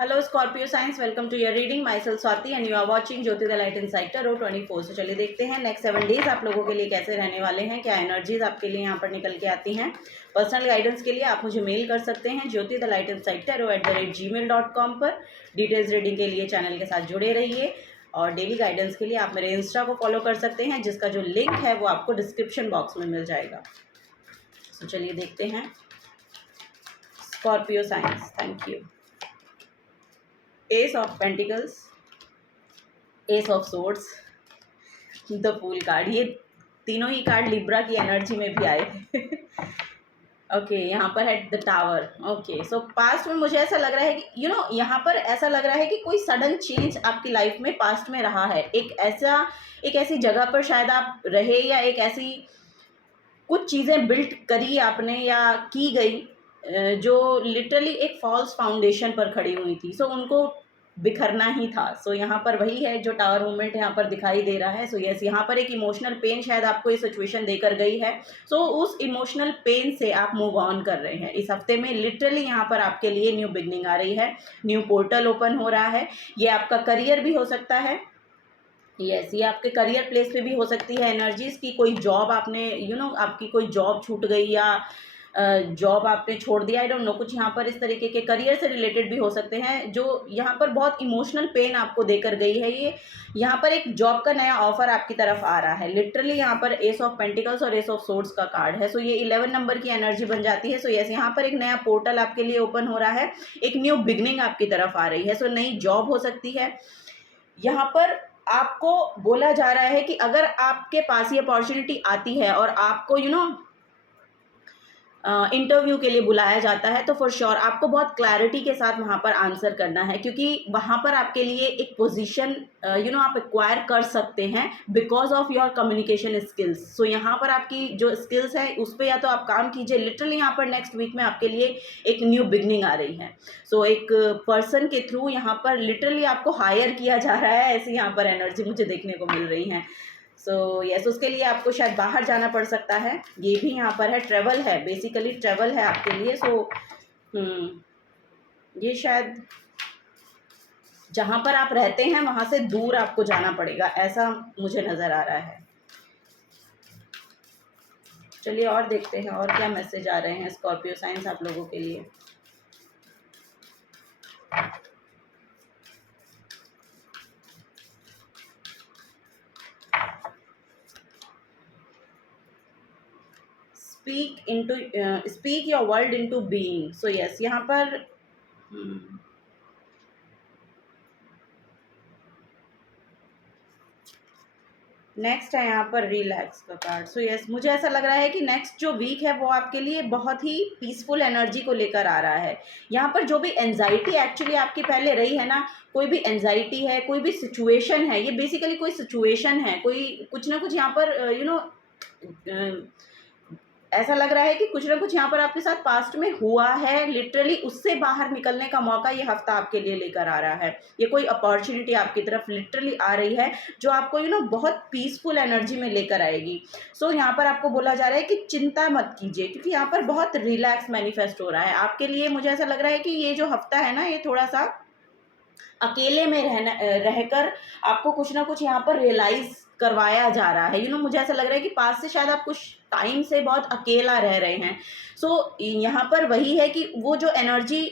Hello Scorpio signs, welcome to your reading. Myself Swati and you are watching Jyoti the light inside tarot 24। तो चलिए देखते हैं next 7 days आप लोगों के लिए कैसे रहने वाले हैं, क्या एनर्जीज आपके लिए यहाँ पर निकल के आती हैं। पर्सनल गाइडेंस के लिए आप मुझे मेल कर सकते हैं Jyoti the light inside tarot @gmail.com पर। डिटेल्स रीडिंग के लिए चैनल के साथ जुड़े रहिए और डेली गाइडेंस के लिए आप मेरे इंस्टा को फॉलो कर सकते हैं, जिसका जो लिंक है वो आपको डिस्क्रिप्शन बॉक्स में मिल जाएगा। तो चलिए देखते हैं Scorpio signs. Thank you. Ace of pentacles, ace of swords, the fool card, ये तीनों ही कार्ड लिब्रा की एनर्जी में भी आए थे। ओके यहाँ पर है the tower. Okay so past में मुझे ऐसा लग रहा है कि यहाँ पर ऐसा लग रहा है कि कोई सडन चेंज आपकी लाइफ में पास्ट में रहा है। एक ऐसी जगह पर शायद आप रहे, या एक ऐसी कुछ चीज़ें बिल्ट करी आपने या की गई जो लिटरली एक फॉल्स फाउंडेशन पर खड़ी हुई थी। सो उनको बिखरना ही था। सो यहाँ पर वही है जो टावर मूवमेंट यहाँ पर दिखाई दे रहा है। सो यस, यहाँ पर एक इमोशनल पेन शायद आपको ये सिचुएशन देकर गई है। सो उस इमोशनल पेन से आप मूव ऑन कर रहे हैं इस हफ्ते में। लिटरली यहाँ पर आपके लिए न्यू बिगनिंग आ रही है, न्यू पोर्टल ओपन हो रहा है। ये आपका करियर भी हो सकता है। यस, ये आपके करियर प्लेस पे भी हो सकती है एनर्जीज की। कोई जॉब आपने आपकी कोई जॉब छूट गई या जॉब आपने छोड़ दिया, आई डोंट नो, कुछ यहाँ पर इस तरीके के करियर से रिलेटेड भी हो सकते हैं जो यहाँ पर बहुत इमोशनल पेन आपको देकर गई है। ये यहाँ पर एक जॉब का नया ऑफर आपकी तरफ आ रहा है। लिटरली यहाँ पर एस ऑफ पेंटिकल्स और एस ऑफ सोर्ड्स का कार्ड है। सो ये 11 नंबर की एनर्जी बन जाती है। सो यस, यहाँ पर एक नया पोर्टल आपके लिए ओपन हो रहा है, एक न्यू बिगनिंग आपकी तरफ आ रही है। सो नई जॉब हो सकती है। यहाँ पर आपको बोला जा रहा है कि अगर आपके पास ये अपॉर्चुनिटी आती है और आपको इंटरव्यू के लिए बुलाया जाता है, तो फॉर श्योर आपको बहुत क्लैरिटी के साथ वहाँ पर आंसर करना है, क्योंकि वहाँ पर आपके लिए एक पोजीशन आप एक्वायर कर सकते हैं because of your communication skills. So यहाँ पर आपकी जो स्किल्स है उस पर या तो आप काम कीजिए। लिटरली यहाँ पर नेक्स्ट वीक में आपके लिए एक न्यू बिगनिंग आ रही है। सो एक पर्सन के थ्रू यहाँ पर लिटरली आपको हायर किया जा रहा है, ऐसी यहाँ पर एनर्जी मुझे देखने को मिल रही है। सो यस, उसके लिए आपको शायद बाहर जाना पड़ सकता है। ये भी यहाँ पर है, ट्रेवल है, बेसिकली ट्रेवल है आपके लिए। सो ये शायद जहाँ पर आप रहते हैं वहाँ से दूर आपको जाना पड़ेगा, ऐसा मुझे नज़र आ रहा है। चलिए और देखते हैं और क्या मैसेज आ रहे हैं स्कॉर्पियो साइंस आप लोगों के लिए। Speak your world into being. So yes, यहाँ पर नेक्स्ट है यहाँ पर रिलैक्स का कार्ड। सो यस, मुझे ऐसा लग रहा है कि नेक्स्ट जो वीक है वो आपके लिए बहुत ही पीसफुल एनर्जी को लेकर आ रहा है। यहाँ पर जो भी एंजाइटी एक्चुअली आपकी पहले रही है ना, कोई भी एंजाइटी है, कोई भी सिचुएशन है, ये बेसिकली कोई सिचुएशन है, कोई कुछ ना कुछ यहाँ पर ऐसा लग रहा है कि कुछ ना कुछ यहाँ पर आपके साथ पास्ट में हुआ है। लिटरली उससे बाहर निकलने का मौका ये हफ्ता आपके लिए लेकर आ रहा है। ये कोई अपॉर्चुनिटी आपकी तरफ लिटरली आ रही है जो आपको बहुत पीसफुल एनर्जी में लेकर आएगी। सो यहाँ पर आपको बोला जा रहा है कि चिंता मत कीजिए, क्योंकि यहाँ पर बहुत रिलैक्स मैनिफेस्ट हो रहा है आपके लिए। मुझे ऐसा लग रहा है कि ये जो हफ्ता है ना, ये थोड़ा सा अकेले में रहकर आपको कुछ ना कुछ यहाँ पर रियलाइज करवाया जा रहा है। मुझे ऐसा लग रहा है कि पास से शायद आप कुछ टाइम से बहुत अकेला रह रहे हैं। सो यहाँ पर वही है कि वो जो एनर्जी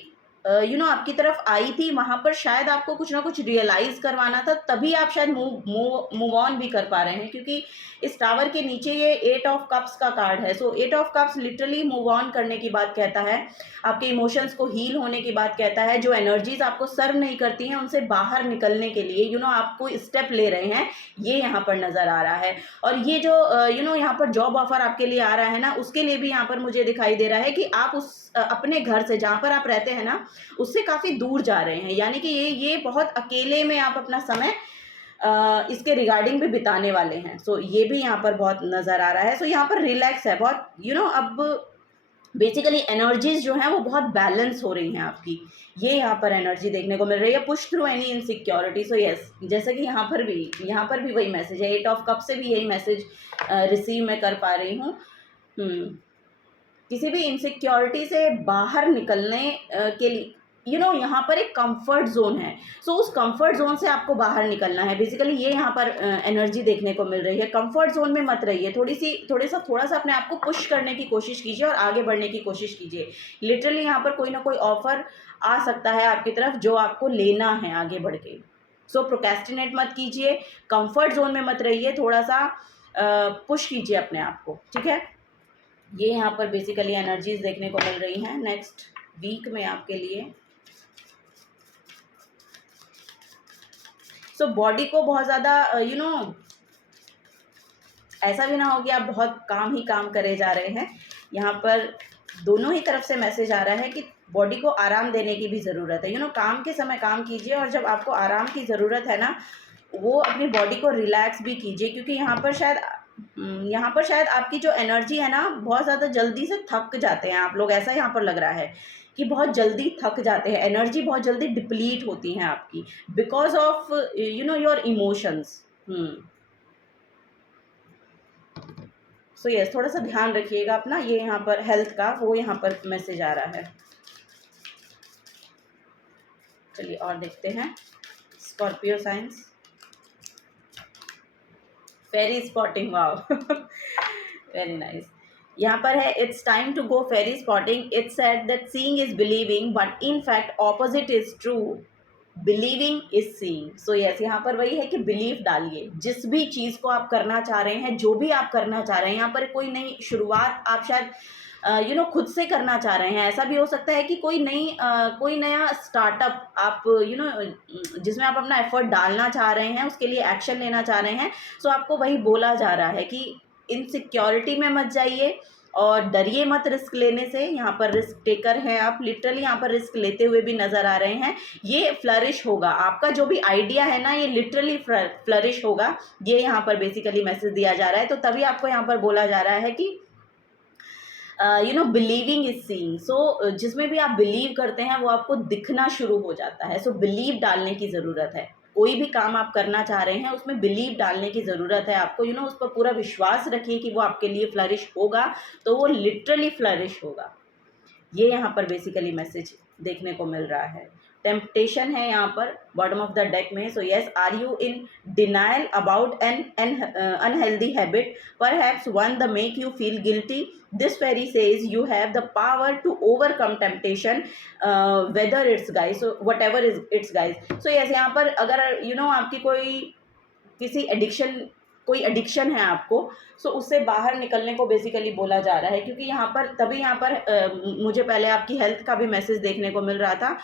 आपकी तरफ आई थी, वहाँ पर शायद आपको कुछ ना कुछ रियलाइज करवाना था, तभी आप शायद मूव ऑन भी कर पा रहे हैं, क्योंकि इस टावर के नीचे ये 8 ऑफ कप्स का कार्ड है। सो 8 of cups literally move on करने की बात कहता है, आपके इमोशंस को हील होने की बात कहता है। जो एनर्जीज आपको सर्व नहीं करती हैं उनसे बाहर निकलने के लिए आपको स्टेप ले रहे हैं, ये यहाँ पर नज़र आ रहा है। और ये जो यहाँ पर जॉब ऑफर आपके लिए आ रहा है ना, उसके लिए भी यहाँ पर मुझे दिखाई दे रहा है कि आप उस अपने घर से जहाँ पर आप रहते हैं ना, उससे काफ़ी दूर जा रहे हैं। यानी कि ये बहुत अकेले में आप अपना समय इसके रिगार्डिंग भी बिताने वाले हैं। सो ये भी यहाँ पर बहुत नज़र आ रहा है। सो यहाँ पर रिलैक्स है बहुत। अब बेसिकली एनर्जीज जो हैं वो बहुत बैलेंस हो रही हैं आपकी, ये यहाँ पर एनर्जी देखने को मिल रही है। Push through any insecurity. So yes, जैसे कि यहाँ पर भी वही मैसेज है। 8 ऑफ कप से भी यही मैसेज रिसीव मैं कर पा रही हूँ। किसी भी इनसिक्योरिटी से बाहर निकलने के लिए यहाँ पर एक कंफर्ट जोन है। सो उस कंफर्ट जोन से आपको बाहर निकलना है बेसिकली, ये यहाँ पर एनर्जी देखने को मिल रही है। कंफर्ट जोन में मत रहिए, थोड़ा सा अपने आप को पुश करने की कोशिश कीजिए और आगे बढ़ने की कोशिश कीजिए। लिटरली यहाँ पर कोई ना कोई ऑफर आ सकता है आपकी तरफ जो आपको लेना है आगे बढ़ के। सो प्रोक्रेस्टिनेट मत कीजिए, कंफर्ट जोन में मत रहिए, थोड़ा सा पुश कीजिए अपने आप को, ठीक है। ये यहाँ पर बेसिकली एनर्जीज देखने को मिल रही हैं नेक्स्ट वीक में आपके लिए। सो बॉडी को बहुत ज़्यादा ऐसा भी ना हो कि आप बहुत काम ही काम करे जा रहे हैं। यहाँ पर दोनों ही तरफ से मैसेज आ रहा है कि बॉडी को आराम देने की भी ज़रूरत है। काम के समय काम कीजिए और जब आपको आराम की ज़रूरत है ना, वो अपनी बॉडी को रिलैक्स भी कीजिए, क्योंकि यहाँ पर शायद आपकी जो एनर्जी है ना, बहुत ज़्यादा जल्दी से थक जाते हैं आप लोग। ऐसा यहाँ पर लग रहा है कि बहुत जल्दी थक जाते हैं, एनर्जी बहुत जल्दी डिप्लीट होती हैं आपकी because of your emotions. So yes, थोड़ा सा ध्यान रखिएगा अपना, ये यहाँ पर हेल्थ का वो यहाँ पर मैसेज आ रहा है। चलिए और देखते हैं Scorpio signs. Fairy spotting, wow very nice. यहाँ पर है it's time to go fairy spotting, it's said that seeing is believing but in fact opposite is true, believing is seeing. So yes, यहाँ पर वही है कि बिलीव डालिए जिस भी चीज़ को आप करना चाह रहे हैं, जो भी आप करना चाह रहे हैं। यहाँ पर कोई नई शुरुआत आप शायद खुद से करना चाह रहे हैं। ऐसा भी हो सकता है कि कोई नया स्टार्टअप आप जिसमें आप अपना एफर्ट डालना चाह रहे हैं, उसके लिए एक्शन लेना चाह रहे हैं। सो आपको वही बोला जा रहा है कि इनसिक्योरिटी में मत जाइए और डरिए मत रिस्क लेने से। यहाँ पर रिस्क टेकर हैं आप, लिटरली यहाँ पर रिस्क लेते हुए भी नज़र आ रहे हैं। ये फ्लरिश होगा, आपका जो भी आइडिया है ना, ये लिटरली फ्लरिश होगा। ये यहाँ पर बेसिकली मैसेज दिया जा रहा है। तो तभी आपको यहाँ पर बोला जा रहा है कि बिलीविंग इज सीइंग। सो जिसमें भी आप बिलीव करते हैं वो आपको दिखना शुरू हो जाता है। सो बिलीव डालने की ज़रूरत है। कोई भी काम आप करना चाह रहे हैं उसमें बिलीव डालने की ज़रूरत है आपको। उस पर पूरा विश्वास रखिए कि वो आपके लिए फ्लरिश होगा, तो वो लिटरली फ्लरिश होगा। ये यहाँ पर बेसिकली मैसेज देखने को मिल रहा है। टेम्पटेशन है यहाँ पर बॉटम ऑफ द डेक में। So yes, are you in denial about an unhealthy habit, perhaps one the make you feel guilty, this fairy says you have the power to overcome temptation whether it's guys, so whatever is it's guys. So yes, यहाँ पर अगर आपकी कोई addiction है आपको, सो उससे बाहर निकलने को बेसिकली बोला जा रहा है। क्योंकि यहाँ पर मुझे पहले आपकी हेल्थ का भी मैसेज देखने को मिल रहा था।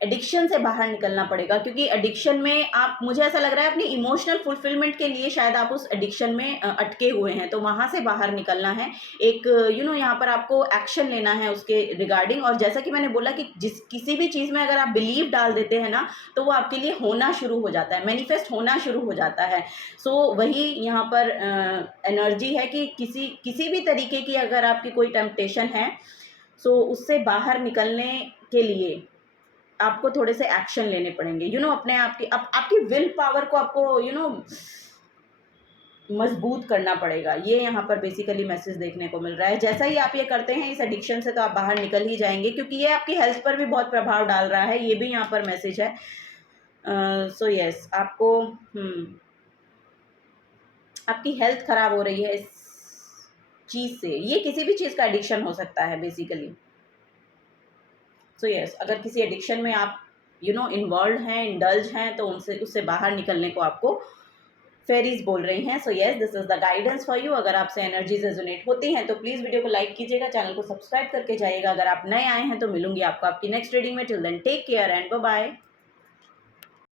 एडिक्शन से बाहर निकलना पड़ेगा, क्योंकि एडिक्शन में मुझे ऐसा लग रहा है अपनी इमोशनल फुलफिलमेंट के लिए शायद आप उस एडिक्शन में अटके हुए हैं, तो वहाँ से बाहर निकलना है। एक यहाँ पर आपको एक्शन लेना है उसके रिगार्डिंग। और जैसा कि मैंने बोला कि किसी भी चीज़ में अगर आप बिलीव डाल देते हैं ना, तो वो आपके लिए होना शुरू हो जाता है, मैनिफेस्ट होना शुरू हो जाता है। सो वही यहाँ पर एनर्जी है कि किसी भी तरीके की अगर आपकी कोई टेम्पटेशन है, सो उससे बाहर निकलने के लिए आपको थोड़े से एक्शन लेने पड़ेंगे। अपने आपकी विल पावर को आपको मजबूत करना पड़ेगा। ये यहाँ पर बेसिकली मैसेज देखने को मिल रहा है। जैसा ही आप ये करते हैं इस एडिक्शन से, तो आप बाहर निकल ही जाएंगे, क्योंकि ये आपकी हेल्थ पर भी बहुत प्रभाव डाल रहा है। ये भी यहाँ पर मैसेज है। सो यस, आपको आपकी हेल्थ खराब हो रही है इस चीज़ से। ये किसी भी चीज़ का एडिक्शन हो सकता है बेसिकली। सो यस, अगर किसी एडिक्शन में आप इन्वॉल्व हैं, इंडल्ज हैं, तो उससे बाहर निकलने को आपको फेरीज बोल रही हैं। So yes, this is the guidance for you. अगर आपसे एनर्जीज रेजोनेट होती हैं तो प्लीज़ वीडियो को लाइक कीजिएगा, चैनल को सब्सक्राइब करके जाइएगा। अगर आप नए आए हैं तो मिलूंगी आपको आपकी नेक्स्ट रीडिंग में। Till then take care and bye bye.